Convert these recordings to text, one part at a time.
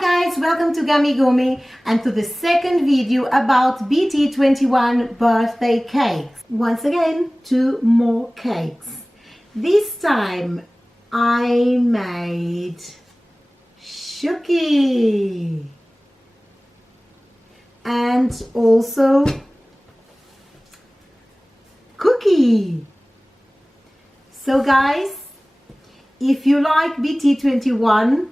guys, welcome to Gummy Goomey and to the second video about BT21 Birthday Cakes. Once again, 2 more cakes. This time I made Shooky and also Cooky. So guys, if you like BT21,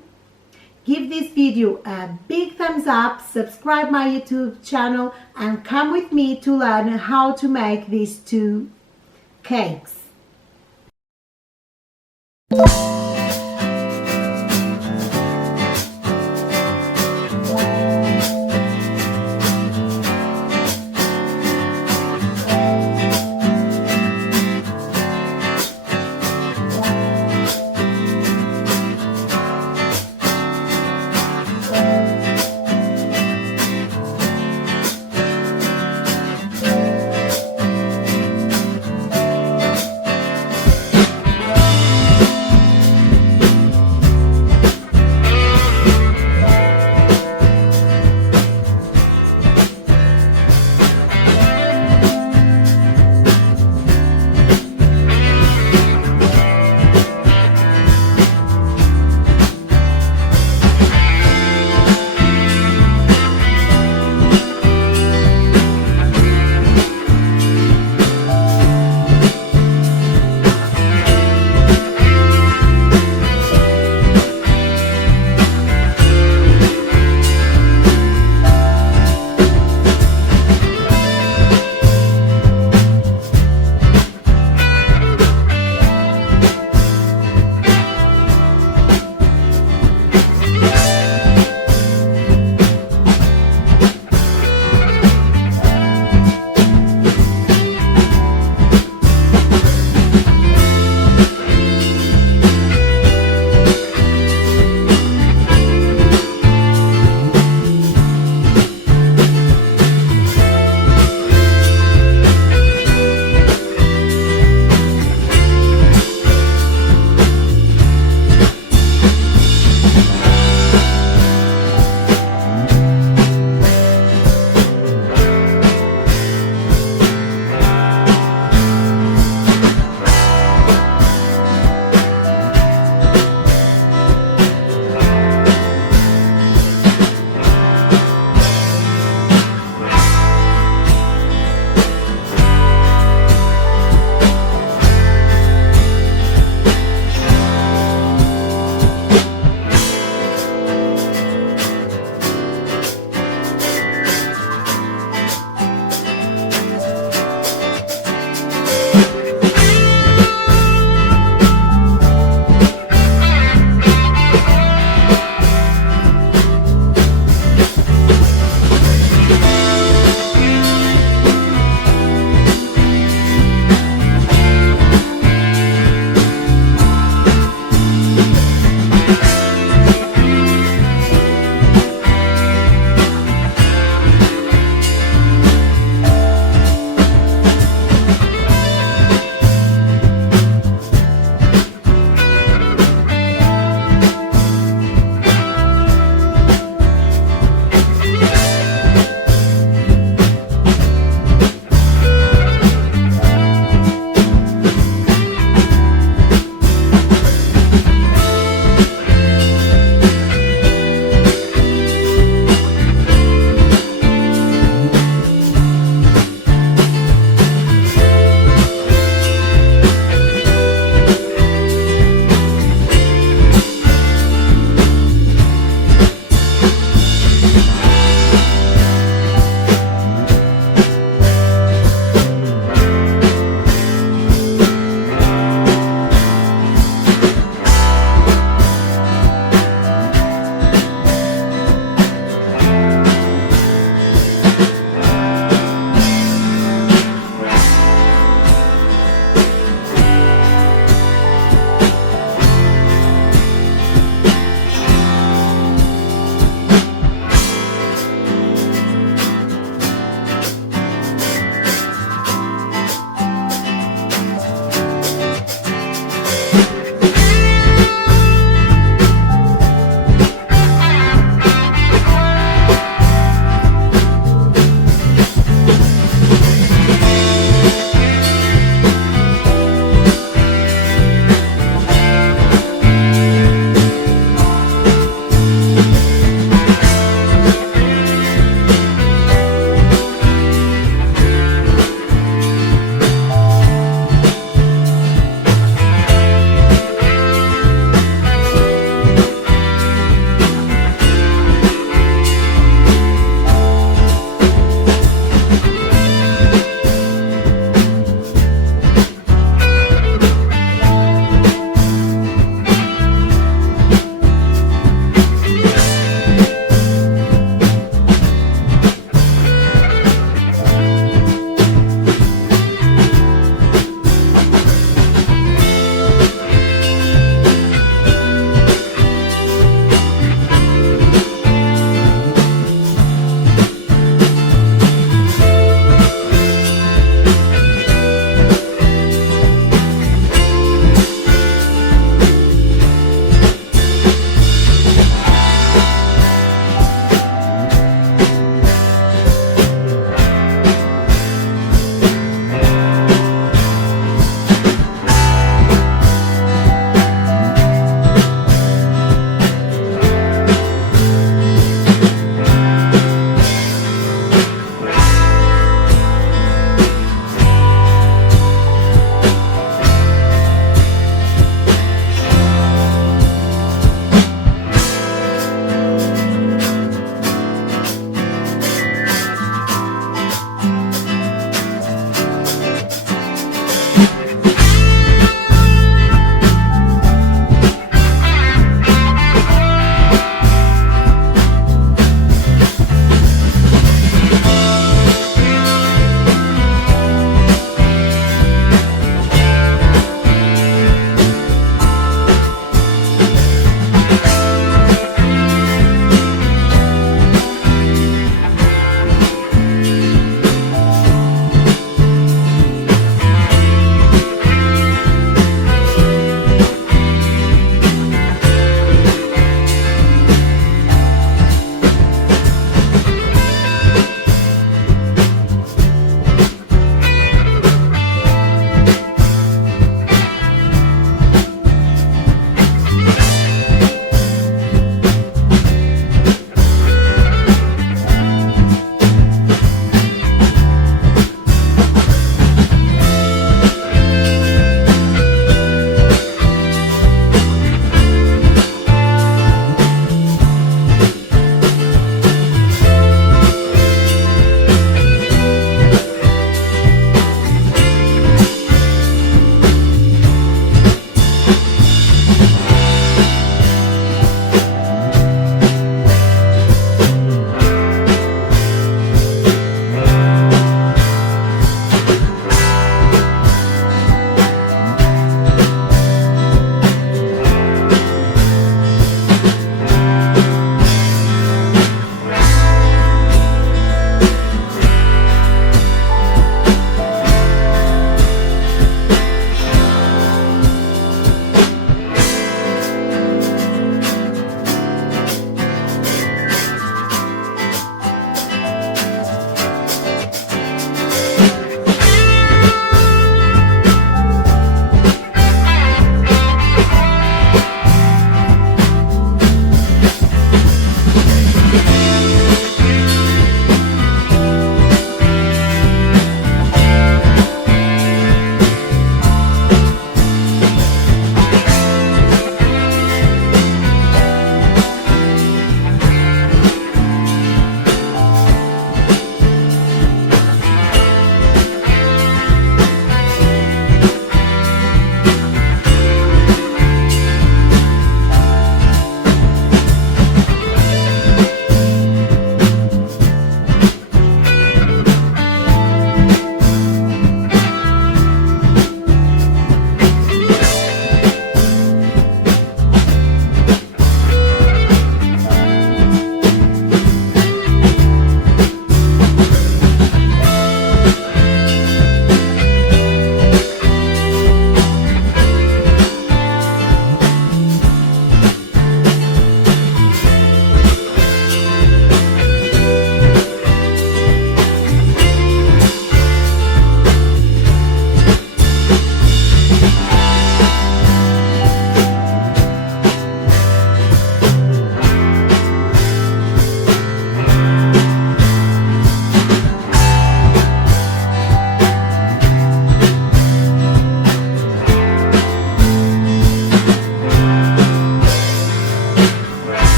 give this video a big thumbs up, subscribe my YouTube channel and come with me to learn how to make these 2 cakes.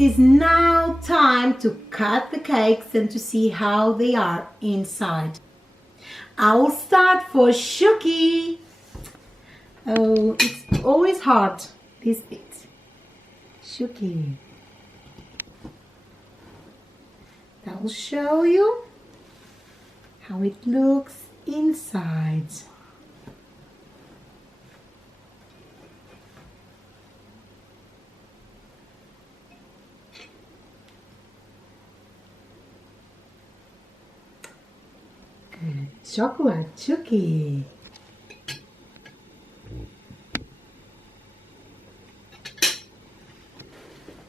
is now time to cut the cakes and to see how they are inside. I will start for Shooky. Oh, it's always hard, this bit. Shooky. I will show you how it looks inside. Good. Chocolate Shooky.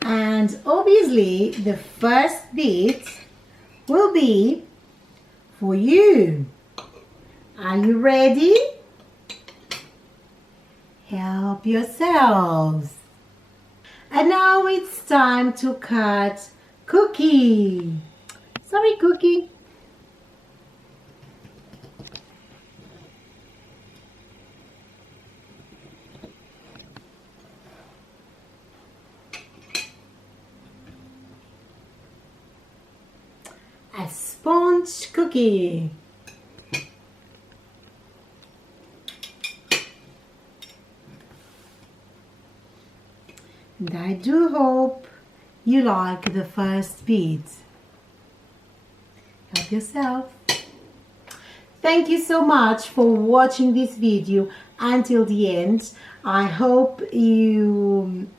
And obviously the first bit will be for you. Are you ready? Help yourselves. And now it's time to cut Cooky. Sorry, Cooky. A sponge cookie. And I do hope you like the first bit. Help yourself. Thank you so much for watching this video until the end. I hope you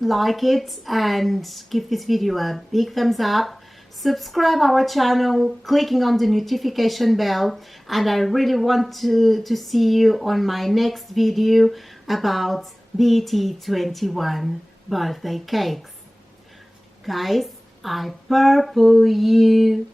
like it and give this video a big thumbs up. Subscribe our channel clicking on the notification bell, and I really want to see you on my next video about BT21 birthday cakes. Guys, I purple you.